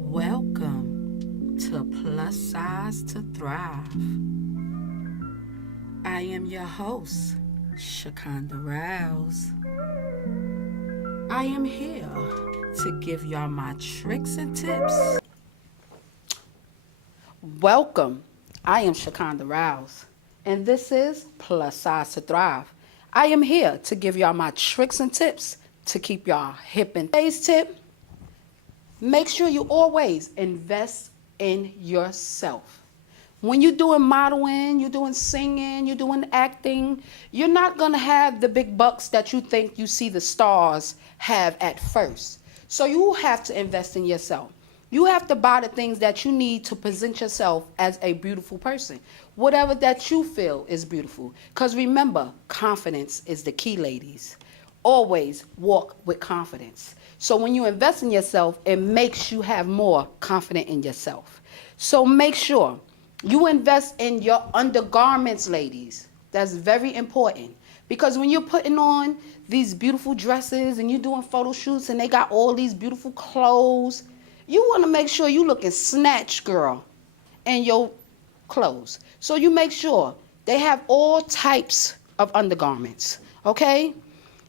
Welcome to Plus Size to Thrive. I am your host, Shakonda Rouse. I am here to give y'all my tricks and tips. Welcome. I am Shakonda Rouse, and this is Plus Size to Thrive. I am here to give y'all my tricks and tips to keep y'all hip. And today's tip: make sure you always invest in yourself. When you're doing modeling, you're doing singing, you're doing acting, you're not going to have the big bucks that you think you see the stars have at first. So you have to invest in yourself. You have to buy the things that you need to present yourself as a beautiful person. Whatever that you feel is beautiful. Because remember, confidence is the key, ladies. Always walk with confidence. So when you invest in yourself, it makes you have more confidence in yourself. So make sure you invest in your undergarments, ladies. That's very important. Because when you're putting on these beautiful dresses and you're doing photo shoots and they got all these beautiful clothes, you want to make sure you looking snatched, girl, in your clothes. So you make sure they have all types of undergarments, okay?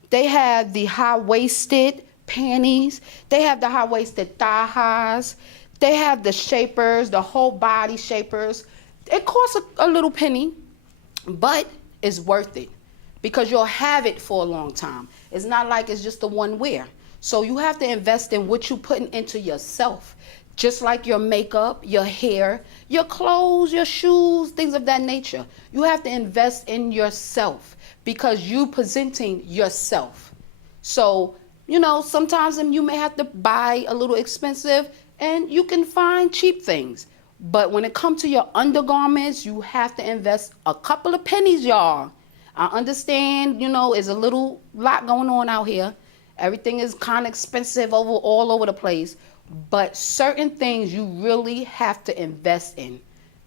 They have the high-waisted panties. They have the high-waisted thigh highs. They have the shapers, the whole body shapers. It costs a little penny, but it's worth it because you'll have it for a long time. It's not like it's just the one wear. So you have to invest in what you're putting into yourself, just like your makeup, your hair, your clothes, your shoes, things of that nature. You have to invest in yourself because you're presenting yourself. So, sometimes you may have to buy a little expensive and you can find cheap things. But when it comes to your undergarments, you have to invest a couple of pennies, y'all. I understand, there's a little lot going on out here. Everything is kind of expensive all over the place. But certain things you really have to invest in.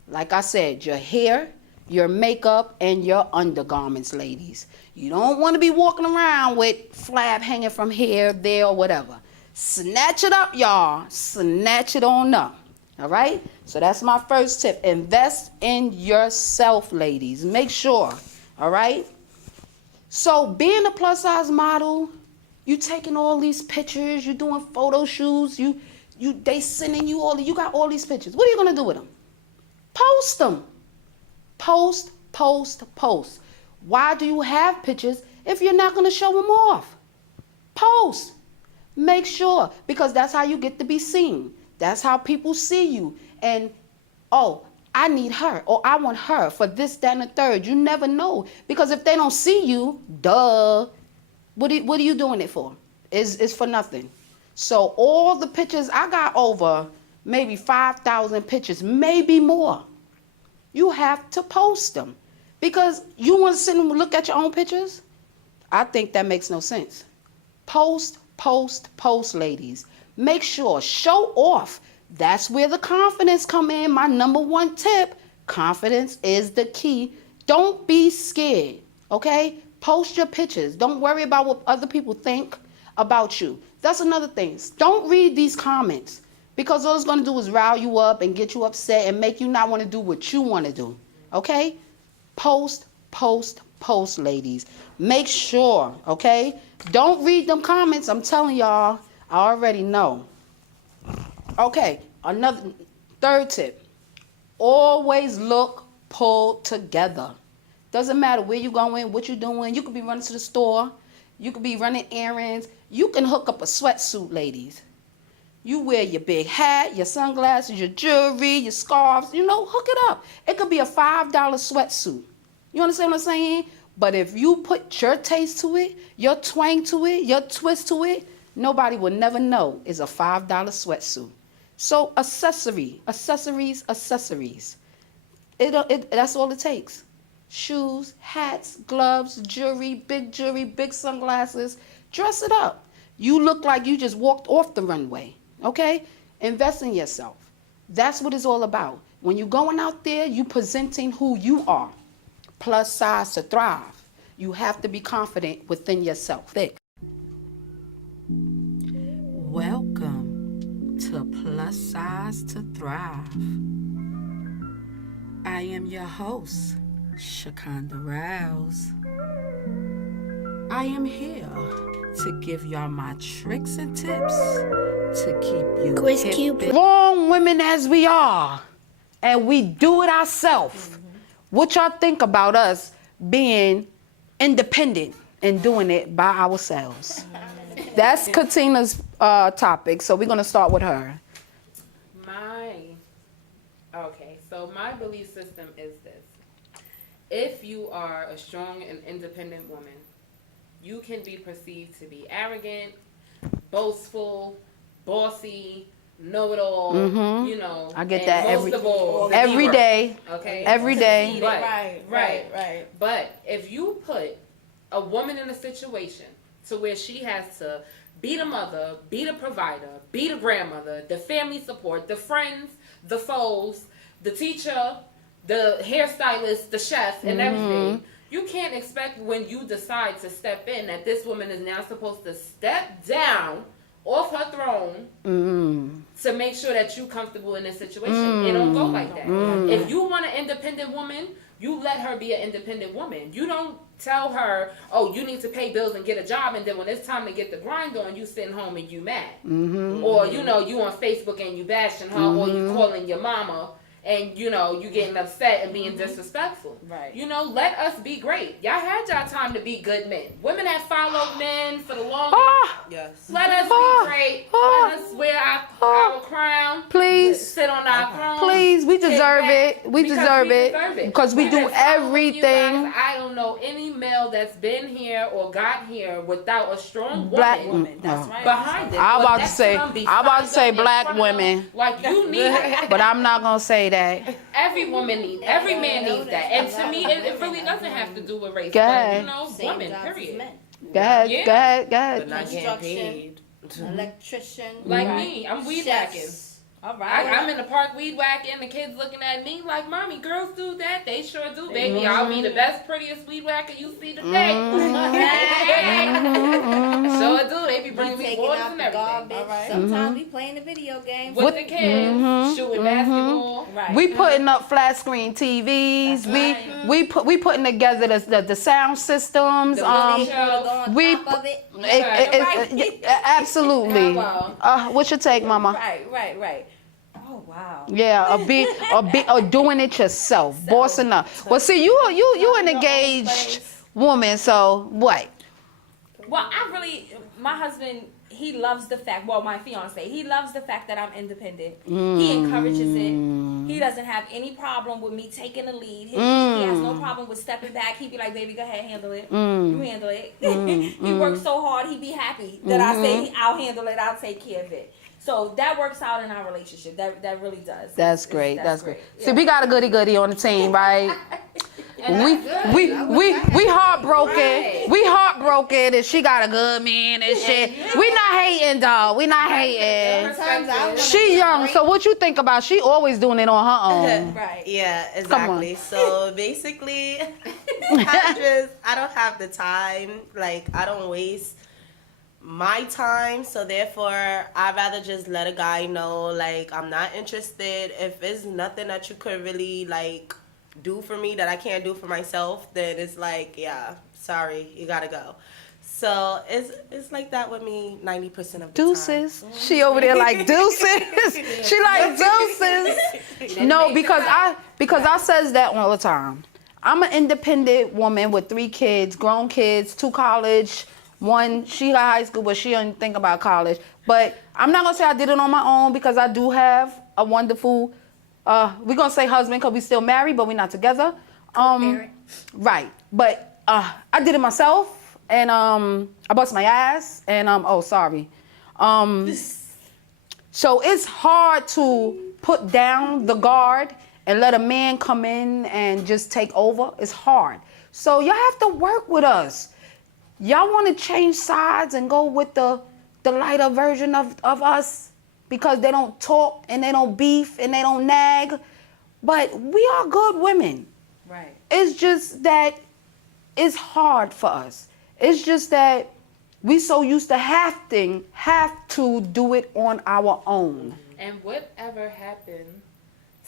Like I said, your hair, your makeup, and your undergarments, ladies. You don't want to be walking around with flab hanging from here, there, or whatever. Snatch it up, y'all. Snatch it on up. All right? So that's my first tip. Invest in yourself, ladies. Make sure. All right? So being a plus size model, you taking all these pictures, you doing photo shoots, they sending you got all these pictures. What are you going to do with them? Post them. Post, post, post. Why do you have pictures if you're not going to show them off? Post. Make sure, because that's how you get to be seen. That's how people see you. And, oh, I need her, or I want her for this, that, and the third. You never know. Because if they don't see you, duh, what are you doing it for? It's for nothing. So all the pictures, I got over maybe 5,000 pictures, maybe more. You have to post them. Because you want to sit and look at your own pictures? I think that makes no sense. Post, post, post, ladies. Make sure, show off. That's where the confidence come in. My number one tip, confidence is the key. Don't be scared, okay? Post your pictures. Don't worry about what other people think about you. That's another thing. Don't read these comments because all it's going to do is rile you up and get you upset and make you not want to do what you want to do, okay? Post, post, post, ladies. Make sure, okay? Don't read them comments. I'm telling y'all, I already know. Okay, another third tip. Always look pulled together. Doesn't matter where you're going, what you're doing. You could be running to the store. You could be running errands. You can hook up a sweatsuit, ladies. You wear your big hat, your sunglasses, your jewelry, your scarves. Hook it up. It could be a $5 sweatsuit. You understand what I'm saying? But if you put your taste to it, your twang to it, your twist to it, nobody will never know it's a $5 sweatsuit. So accessories. That's all it takes. Shoes, hats, gloves, jewelry, big sunglasses. Dress it up. You look like you just walked off the runway, okay? Invest in yourself. That's what it's all about. When you're going out there, you presenting who you are. Plus size to thrive. You have to be confident within yourself. Welcome to Plus Size to Thrive. I am your host, Shakonda Rouse. I am here to give y'all my tricks and tips to keep you hip. Strong women as we are, and we do it ourselves. What y'all think about us being independent and doing it by ourselves? That's Katina's topic, so we're gonna start with her. So my belief system is this: if you are a strong and independent woman, you can be perceived to be arrogant, boastful, bossy, know-it-all. You know, I get that every day. Okay, every day. Right. But if you put a woman in a situation to where she has to be the mother, be the provider, be the grandmother, the family support, the friends, the foes, the teacher, the hairstylist, the chef, and everything, you can't expect when you decide to step in that this woman is now supposed to step down off her throne to make sure that you're comfortable in this situation. It don't go like that. If you want an independent woman, you let her be an independent woman. You don't tell her, oh, you need to pay bills and get a job, and then when it's time to get the grind on, you sitting home and you mad. Or, you know, you on Facebook and you bashing her, or you calling your mama, and, you know, you getting upset and being disrespectful. Right. You know, let us be great. Y'all had y'all time to be good men. Women that followed men for the longest. Yes. Let us be great. Let us wear our crown. Please. Sit on our throne. Please, we deserve it. We deserve it. Because we do everything. Guys, I don't know any male that's been here or got here without a strong woman that's right. behind it. I'm about to say black women. Like, you need it. But I'm not going to say that. Every man needs that. And to me, it really doesn't have to do with race. Go ahead. But, you know, women, period. Go ahead. Construction, electrician. Like me, I'm weed whacking. All right. I'm in the park weed whacking. The kids looking at me like, "Mommy, girls do that. They sure do, baby. I'll be the best, prettiest weed whacker you see today." Sure do. They be bringing me waters and everything. All right. Sometimes we playing the video games with the kids, shooting basketball. Right. We putting up flat screen TVs. We putting together the sound systems. Absolutely. What's your take, Mama? Right. Oh wow. Yeah, or doing it yourself, bossing up. Well, see, you an engaged woman, so what? Well, my husband, he loves the fact. Well, my fiance, he loves the fact that I'm independent. He encourages it. He doesn't have any problem with me taking the lead. He has no problem with stepping back. He'd be like, "Baby, go ahead, handle it. You handle it." He works so hard. He'd be happy that I say, "I'll handle it. I'll take care of it." So that works out in our relationship. That really does. That's great. That's great. Yeah. See, we got a goody on the team, right? we heartbroken. Right. We heartbroken, and she got a good man and shit. We not hating, dog. We not hating. She young, so what you think about? She always doing it on her own. Right. Yeah, exactly. So basically, I don't have the time. Like, I don't waste my time, so therefore I'd rather just let a guy know, like, I'm not interested. If it's nothing that you could really, like, do for me that I can't do for myself, then it's like, yeah, sorry, you gotta go. So it's like that with me 90% of the deuces. Time. She over there like deuces. She like deuces. No, because I says that all the time. I'm an independent woman with 3 kids, grown kids, 2 college. One, she got high school, but she doesn't think about college. But I'm not going to say I did it on my own because I do have a wonderful, we're going to say husband because we still married, but we're not together. Right. But I did it myself, and I bust my ass, and so it's hard to put down the guard and let a man come in and just take over. It's hard. So y'all have to work with us. Y'all want to change sides and go with the lighter version of us because they don't talk and they don't beef and they don't nag. But we are good women. Right. It's just that it's hard for us. It's just that We so used to have to do it on our own. And whatever happened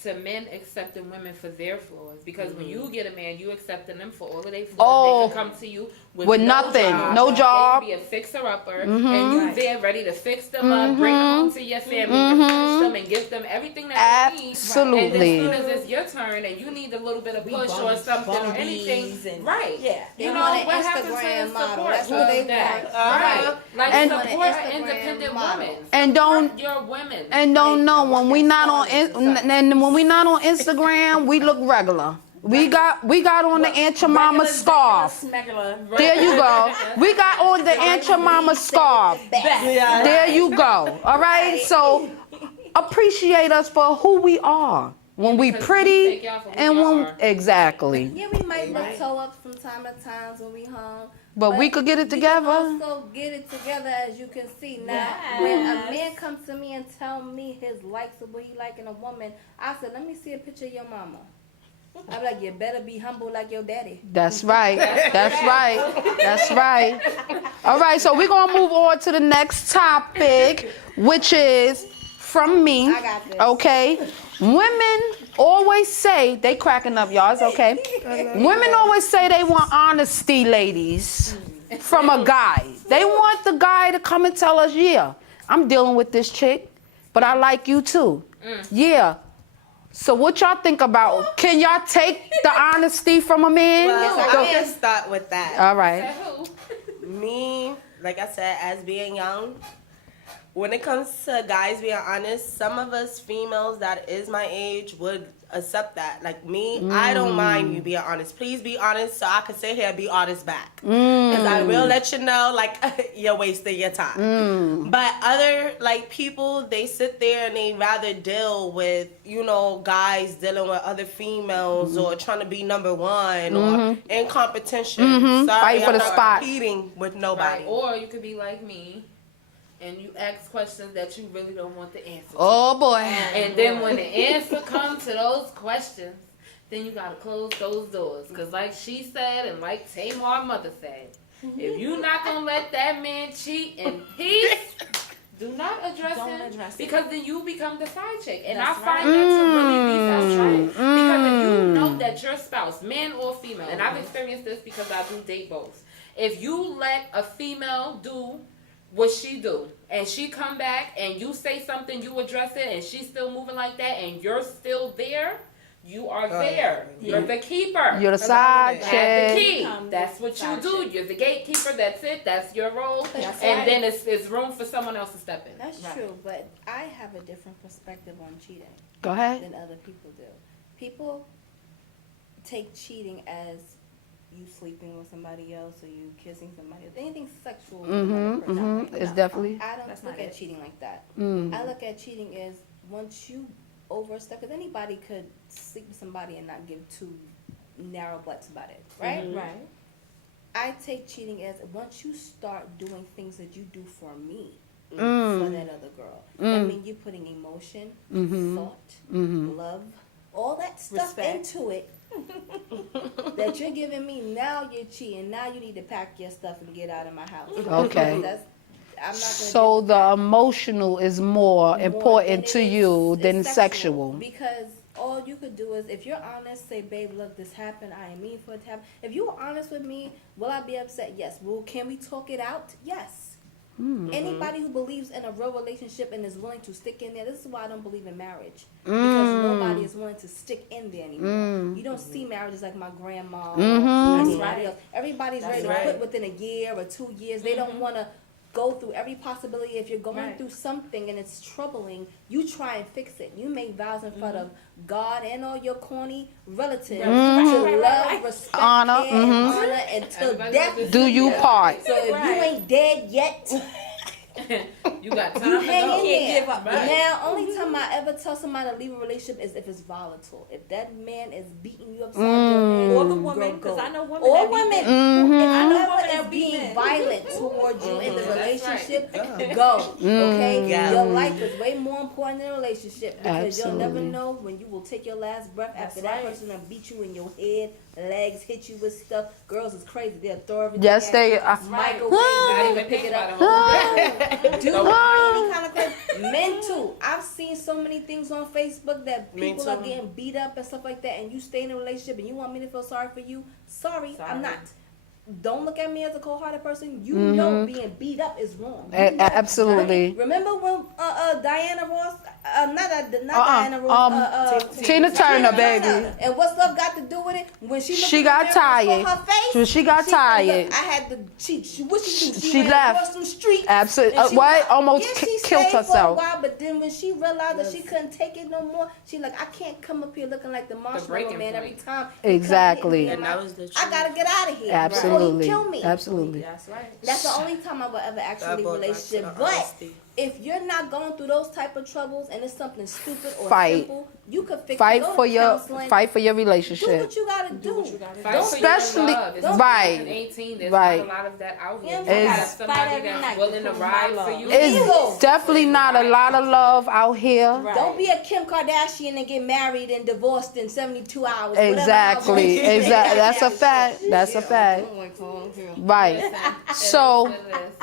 to men accepting women for their flaws? Because when you get a man, you accepting them for all of their flaws. Oh, they can come to you with nothing, no They job. can be a fixer-upper, and you there ready to fix them up, bring them home to your family, replenish them, and give them everything that they need. Absolutely. And as soon as it's your turn, and you need a little bit of push or something or anything, right? Yeah. You They know want an what happens to Instagram the model. support That's what they that? want. Right? Like And- support Instagram an independent model. woman. And don't- Support your women. And don't know when we not on started. when we not on Instagram, we look regular. We got on the Aunt Your Mama scarf. There you go. We got on the Aunt Your Mama scarf. There you go. All right. So appreciate us for who we are. When we Because we pretty take y'all for who and we when are. exactly. Yeah, we might look toe up from time to time when we home. But we could get it we together. can also get it together, as you can see now. Yes. When a man comes to me and tell me his likes or what he like in a woman, I said, let me see a picture of your mama. I'm like, you better be humble like your daddy. That's right. That's right. That's right. All right, so we're going to move on to the next topic, which is from me. I got this. Okay? Women always say, they cracking up, y'all. It's okay. Women always say they want honesty, ladies, from a guy. They want the guy to come and tell us, yeah, I'm dealing with this chick, but I like you too. Yeah. So what y'all think about? Can y'all take the honesty from a man? Well, I I can. can start with that. All right. Me, like I said, as being young, when it comes to guys being honest, some of us females that is my age would accept that. Like me, I don't mind you being honest. Please be honest so I can sit here and be honest back. Because I will let you know, like, you're wasting your time. But other, like, people, they sit there and they rather deal with, you know, guys dealing with other females or trying to be number one or in competition. Sorry, Fight for I'm the not spot. competing with nobody. Right. Or you could be like me, and you ask questions that you really don't want the answer to. Oh boy. And then when the answer comes to those questions, then you gotta close those doors. Cause like she said, and like Tamar mother said, if you not gonna let that man cheat in peace, do not address Don't him. address him. Because then you become the side chick. And That's I find right. that to really be frustrating. Because if you know that your spouse, man or female, and I've experienced this because I do date both. If you let a female do what she do, and she come back and you say something, you address it, and she's still moving like that, and you're still there, you are there. You're the keeper. You're the side That's the chick. key. Become That's what you side do. chick. You're the gatekeeper. That's it. That's your role. That's and right. then it's room for someone else to step in. That's Right. true, but I have a different perspective on cheating Go ahead. than other people do. People take cheating as you sleeping with somebody else or you kissing somebody else. Anything sexual. with another person. It's No. definitely. I don't That's look not at it. cheating like that. Mm. I look at cheating as once you overstep, because anybody could sleep with somebody and not give two narrow butts about it, right? Right. I take cheating as once you start doing things that you do for me, for Mm. that other girl. That means you're putting emotion, thought, love, all that stuff Respect. into it. That you're giving me, now you're cheating. Now you need to pack your stuff and get out of my house. Okay. I'm not gonna So do the emotional is more more important than to it you is than sexual. Because all you could do is, if you're honest, say, babe, look, this happened. I didn't mean for it to happen. If you were honest with me, will I be upset? Yes. Well, can we talk it out? Yes. Anybody who believes in a real relationship and is willing to stick in there, this is why I don't believe in marriage. Because nobody is willing to stick in there anymore. You don't see marriages like my grandma or anybody right. else. Everybody's That's ready right. to quit within a year or 2 years. They don't want to go through every possibility. If you're going Right. through something and it's troubling, you try and fix it. You make vows in front of God and all your corny relatives to Right, love, right. respect, Honor, care, and honor until Everybody death knows Do you us. part? So if you Right. ain't dead yet, You got time you to hang go. in there. give up. Right. Now, only time I ever tell somebody to leave a relationship is if it's volatile. If that man is beating you upside your head, Or the woman, girl, 'cause go. I know women Or that beat women. men. I know women women that is beat being men. violent towards you in the That's right. relationship. Go, okay? Yeah. Your life is way more important than a relationship because you'll never Absolutely. know when you will take your last breath after That's that right. person will beat you in your head legs hit you with stuff. Girls is crazy. They'll throw everything. Yes, at they you. are. Microwave. Not you even pick think it up. about it. Do any kind of crazy. Men too. I've seen so many things on Facebook that Me people are too. getting beat up and stuff like that, and you stay in a relationship and you want me to feel sorry for you. Sorry. I'm not. Don't look at me as a cold-hearted person. You know being beat up is wrong. You know. Absolutely. Remember when Diana Ross, Diana Ross, Tina Turner, baby. And what stuff got to do with it? When she looked She in got the mirror and tired. saw her face, She got said, tired. "Look, I had to. What she do? She ran left. across some streets. Absolutely. And she What? got- Almost yeah, she killed stayed for a herself. while, but then when she realized that she couldn't take it no more, she like, I can't come up here looking like the marshmallow breaking man every point. time. Exactly. And that was the I gotta get out of here. Absolutely. Before he kill me. Absolutely. That's right. That's the only time I will ever actually brought back to relationship. the But honesty. if you're not going through those type of troubles and it's something stupid or Fight. simple, you could fix Fight it. Go for to your counseling. fight for your Do relationship. what you gotta do. Fight Don't for your Especially- love. It's right. 2018. There's Right. not a lot of that out here. Yeah, You it's- have Fight somebody every that's night willing to to prove ride my for love. you. It's Ego. definitely not a lot of love out here. Right. Don't be a Kim Kardashian and get married and divorced in 72 hours. whatever Exactly. hours. Exactly. That's a fact. That's a fact. Right. So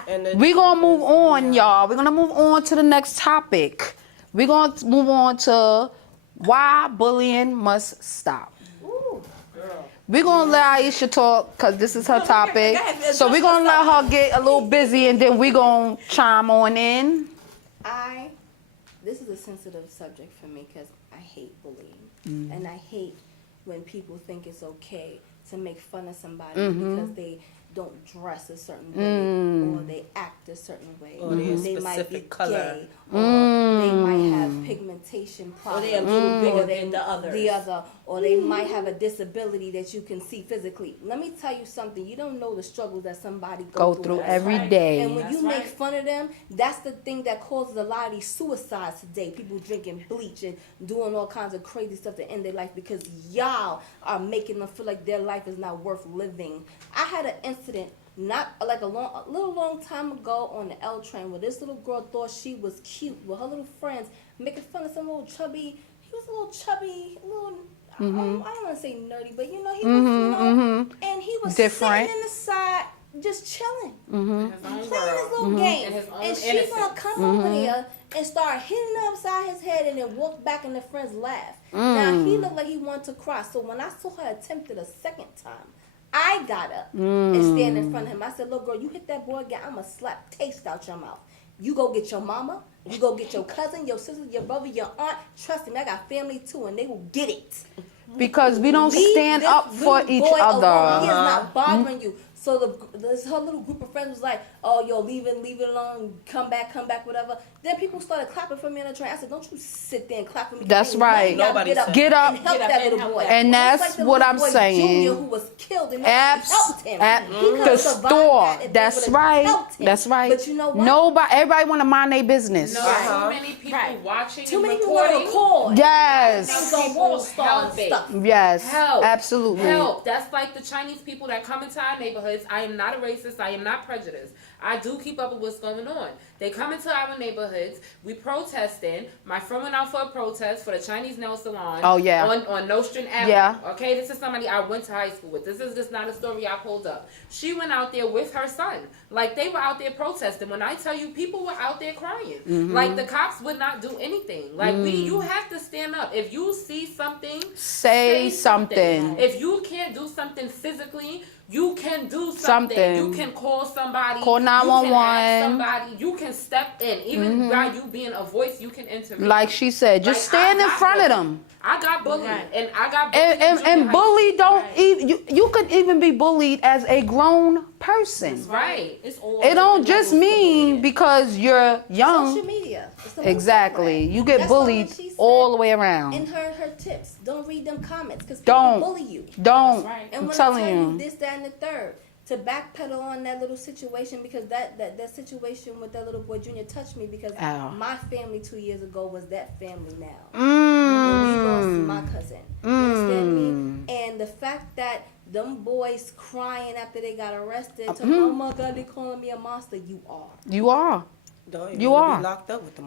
And the we're gonna move on, y'all. We're gonna move on to the next topic. We're gonna move on to why bullying must stop. We're gonna let Aisha talk because this is her topic. So we're gonna let her get a little busy and then we're gonna chime on in. This is a sensitive subject for me because I hate bullying. And I hate when people think it's okay to make fun of somebody because they don't dress a certain way or they act a certain way. Or they're a they might be specific color. gay or they might have pigmentation problems. Or they're a little bigger than the others. Or they might have a disability that you can see physically. Let me tell you something. You don't know the struggles that somebody Go through every day. And when you That's make right. fun of them, that's the thing that causes a lot of these suicides today. People drinking bleach and doing all kinds of crazy stuff to end their life because y'all are making them feel like their life is not worth living. I had an incident not like a little long time ago on the L train where this little girl thought she was cute with her little friends making fun of some little chubby. He was a little chubby, little. I don't want to say nerdy, but you know he was, and he was Different. sitting in the side just chilling, In his own playing his world. little game, In his own and she innocence. gonna come over there and start hitting him upside his head and then walk back and the friends laugh. Now he looked like he wanted to cry. So when I saw her attempt it a second time, I got up and stand in front of him. I said, "Look, girl, you hit that boy again, I'ma slap taste out your mouth. You go get your mama, you go get your cousin, your sister, your brother, your aunt. Trust me, I got family too, and they will get it." Because we don't Leave stand this up for little each boy alone. He other. is not bothering you. So her little group of friends was like, "Oh, yo, leave it alone. Come back, whatever." Then people started clapping for me on the train. I said, "Don't you sit there and clap for me." That's Ain't right. nobody Nobody got said. Get up. and help Get up that and little help boy. that. And Just that's like the what little I'm boy saying. Junior, who was killed and nobody helped him. He could The have survived store. that if they That's would've right. helped him. That's right. But you know what? Nobody. Everybody want to mind their business. No, Uh-huh. too many people Right. watching Too and many people want to recording. record. Yes. Things on Wall Star and stuff. Yes. Help. Absolutely. Help. That's like the Chinese people that come into our neighborhoods. I am not a racist. I am not prejudiced. I do keep up with what's going on. They come into our neighborhoods. We protesting. My friend went out for a protest for the Chinese nail salon. Oh, yeah. On Nostrand Avenue. Yeah. Okay, this is somebody I went to high school with. This is just not a story I pulled up. She went out there with her son. Like, they were out there protesting. When I tell you, people were out there crying. Mm-hmm. Like, the cops would not do anything. Like, you have to stand up. If you see something, Say something. if you can't do something physically, you can do Something. something. You can call somebody. Call You 911. can ask somebody. You can step in. Even by you being a voice, you can intervene. Like she said, just Like, stand I in got front of bullied. them. I got bullied, Right. and I got bullied. in And junior high bully don't school. even you could even be bullied as a grown person. Right. It's all It don't different just levels to mean bullying. because you're young. Social media. It's the whole Exactly. threat. You get That's why bullied when she said all the way in around. her tips, don't read them comments because people Don't. bully you. Don't. That's right. And I'm when telling I tell you you. this, that, and the third, to backpedal on that little situation because that situation with that little boy Junior touched me because Ow. my family 2 years ago was that family now. When we lost Mm. my cousin. You understand me? And the fact that them boys crying after they got arrested, to, oh my God, they calling me a monster. You are. You are. You are. Be locked up with the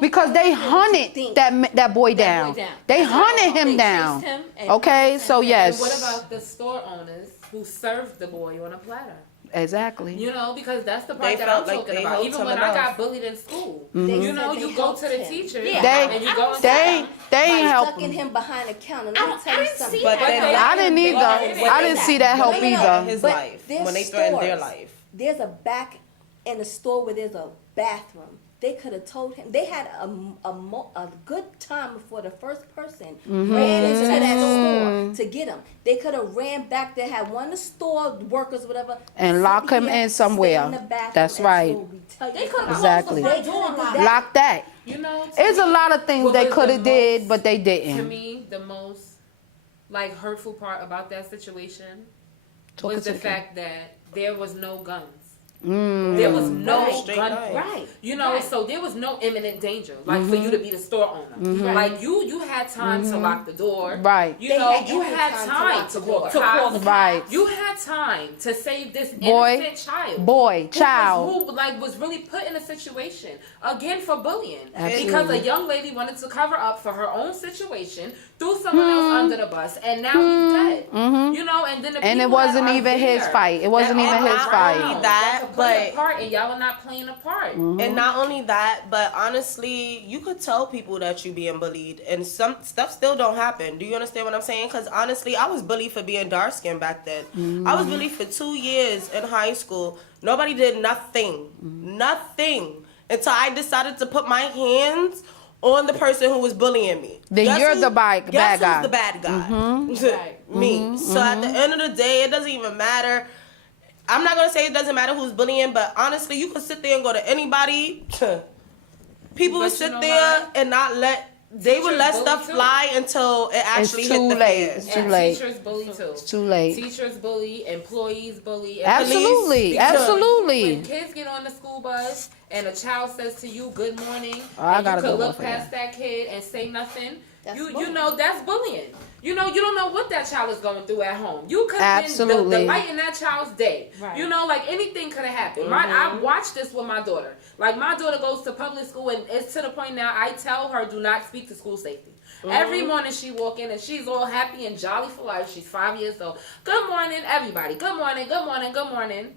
because they hunted that boy down. They hunted him down. Okay, so yes. And what about the store owners who served the boy on a platter? Exactly. You know, because that's the part that I'm talking about. Even when I got bullied in school, you know, you go to the teacher and you go and they ain't helping stucking him behind the counter. Let me tell you something. I didn't either. I didn't see that help either. His life when they threatened their life. There's a back in the store where there's a bathroom. They could have told him. They had a good time before the first person ran into that store to get him. They could have ran back there, had one of the store workers, whatever, and lock him in somewhere. That's right. They could have Exactly. Lock that. You know, There's a lot of things they could have did, but they to didn't. me, the most like hurtful part about that situation Talk was to the the fact that there was no guns. There was no gun, right? You know, so there was no imminent danger, like for you to be the store owner. Like you had time to lock the door, Right. You know, you had time to call the cops, Right. You had time to save this Boy. innocent child, Child. who was really put in a situation again for bullying Absolutely. because a young lady wanted to cover up for her own situation, threw someone else under the bus, and now he's dead. You know, and then And it wasn't even his fight. It wasn't even his fight. That, play a but part, and y'all are not playing a part. and not only that, but honestly, you could tell people that you being bullied, and some stuff still don't happen. Do you understand what I'm saying? Because honestly, I was bullied for being dark skinned back then. I was bullied for 2 years in high school. Nobody did nothing until I decided to put my hands on the person who was bullying me. Then you're the bad guy. Guess who's the bad guy? Me. So at the end of the day, it doesn't even matter. I'm not gonna say it doesn't matter who's bullying, but honestly, you could sit there and go to anybody. People would sit there and not let. They would let stuff fly until it actually hit the fan. It's too late. Teachers bully too. It's too late. Teachers bully, employees bully. Absolutely. Absolutely. When kids get on the school bus and a child says to you, "Good morning," I and gotta you could go look for past that kid and say nothing. That's You bullying. know that's bullying. You know you don't know what that child is going through at home. You could have been Absolutely. the light in that child's day. Right. You know, like anything could have happened. I watched this with my daughter. Like my daughter goes to public school, and it's to the point now I tell her do not speak to school safety. Every morning she walk in and she's all happy and jolly for life. She's 5 years old. Good morning, everybody. Good morning. Good morning. Good morning.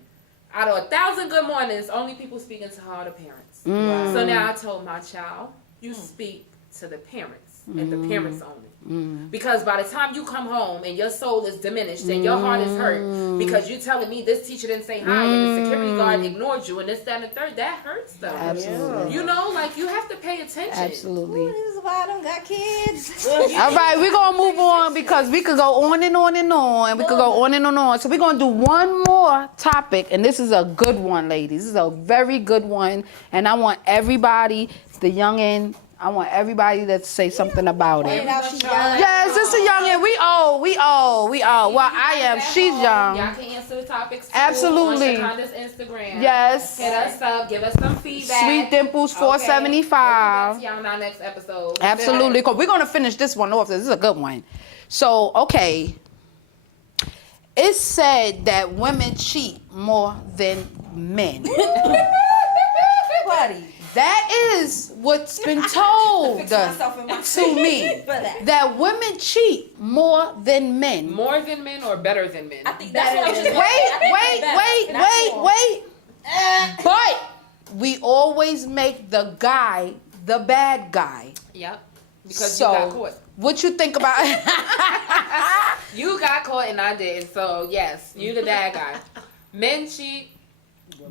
Out of 1,000 good mornings, only people speaking to her are the parents. So now I told my child, you speak to the parents and the parents only. Because by the time you come home and your soul is diminished and your heart is hurt because you telling me this teacher didn't say hi and the security guard ignored you and this, that, and the third, that hurts them. Absolutely. You know, like you have to pay attention. Absolutely. This is why I don't got kids. All right, we're going to move on because we could go on and on and on. We could go on and on. So we're going to do one more topic, and this is a good one, ladies. This is a very good one, and I want everybody, the youngin', I want everybody to say something about it. Yes, it's a youngin'. We old. Well, I am. She's young. Y'all can answer the topics too Absolutely. on Shakonda's Instagram. Yes. Hit us up. Give us some feedback. Sweet Dimples Okay. 475. We'll get back to y'all in our next episode. Absolutely. Because we're going to finish this one off. This is a good one. So, okay. It's said that women cheat more than men. That is what's been told to me. That women cheat more than men. More than men or better than men? I think that's what I was just Wait. But we always make the guy the bad guy. Yep. Because So, you got caught. What you think about it? You got caught and I didn't. So, yes, you the bad guy. Men cheat.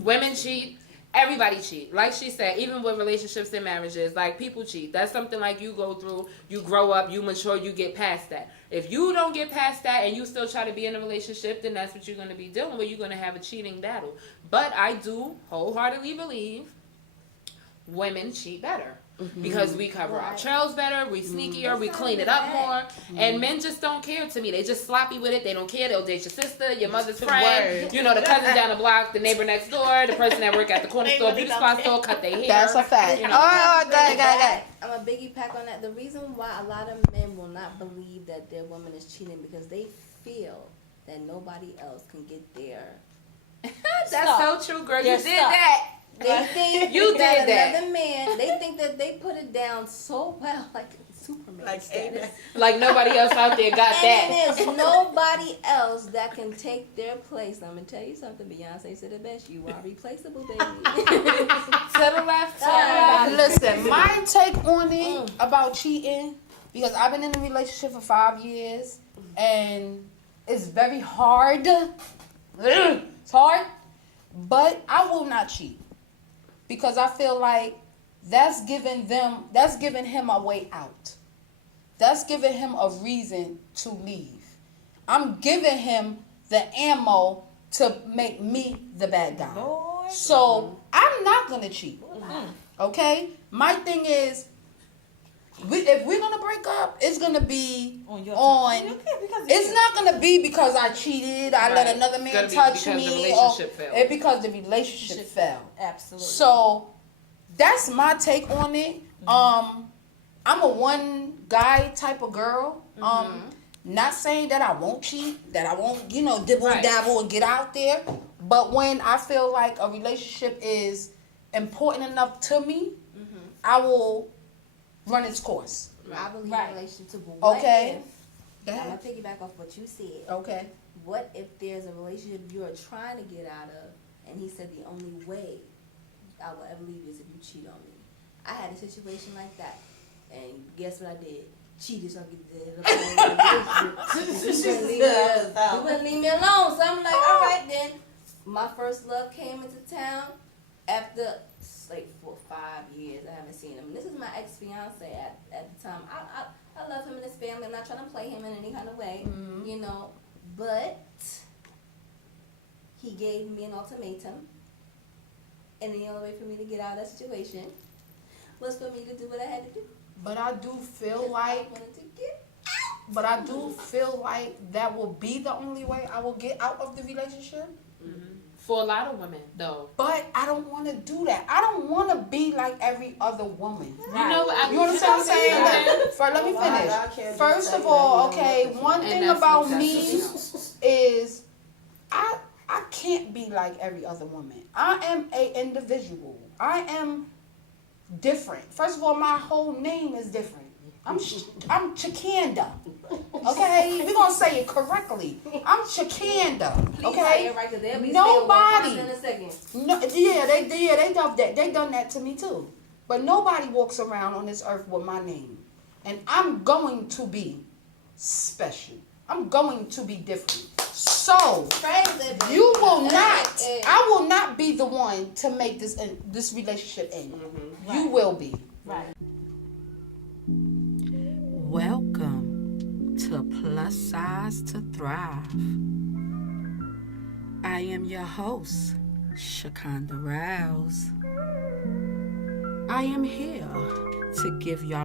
Women cheat. Everybody cheat. Like she said, even with relationships and marriages, like people cheat. That's something like you go through, you grow up, you mature, you get past that. If you don't get past that and you still try to be in a relationship, then that's what you're going to be dealing with. You're going to have a cheating battle. But I do wholeheartedly believe women cheat better. Because we cover our trails better, we sneakier, we clean it up more, and men just don't care to me. They just sloppy with it. They don't care. They'll date your sister, your mother's friend, you know, the cousin down the block, the neighbor next door, the person that work at the corner store, beauty spot store, cut their hair. That's a fact. You know. Go ahead. I'm a biggie pack on that. The reason why a lot of men will not believe that their woman is cheating because they feel that nobody else can get there. That's so true, girl. You They're did stuck. that. They think You that did that. another man, they think that they put it down so well, like Superman Like, status. amen. Like nobody else out there got that. And there's nobody else that can take their place. I'm gonna tell you something. Beyonce said it best. You are replaceable, baby. To the left, to the left. Listen, my take on it about cheating, because I've been in a relationship for 5 years, and it's very hard. It's hard, but I will not cheat because I feel like that's giving him a way out. That's giving him a reason to leave. I'm giving him the ammo to make me the bad guy. Lord. So I'm not gonna cheat. Okay? My thing is, if we're gonna break up, it's gonna be On your on. time. Okay, because It's not gonna be because I cheated, I let Right. another It's man gonna be touch because me, the relationship failed. it's because the relationship fell. Absolutely. So that's my take on it. I'm a one guy type of girl. Not saying that I won't cheat, that I won't, dibble Right. dabble and get out there. But when I feel like a relationship is important enough to me, I will run its course. I believe Right. in relation to what Okay. if, I'm gonna piggyback off what you said. Okay. What if there's a relationship you're trying to get out of, and he said the only way I will ever leave you is if you cheat on me. I had a situation like that, and guess what I did? Cheated, so I could you wouldn't leave me alone. So I'm like, all right then. My first love came into town after like 4 or 5 years. I haven't seen him. And this is my ex fiance at the time. I love him and his family. I'm not trying to play him in any kind of way, But he gave me an ultimatum, and the only way for me to get out of that situation was for me to do what I had to do. But I do feel I like wanted to get that will be the only way I will get out of the relationship. For a lot of women, though. But I don't want to do that. I don't want to be like every other woman. You know what? You understand what I'm saying? Let me I can't finish. do First that. of all, You know, okay, that's one And thing that's about what- me that's is I can't be like every other woman. I am a individual. I am different. First of all, my whole name is different. I'm Chikanda. Okay, we're gonna say it correctly. I'm Chikanda. Okay. Nobody. In a second. No, they done that. They done that to me too. But nobody walks around on this earth with my name, and I'm going to be special. I'm going to be different. So you will not. I will not be the one to make this relationship end. You will be. Right. Welcome to Plus Size to Thrive. I am your host, Shakanda Rouse. I am here to give y'all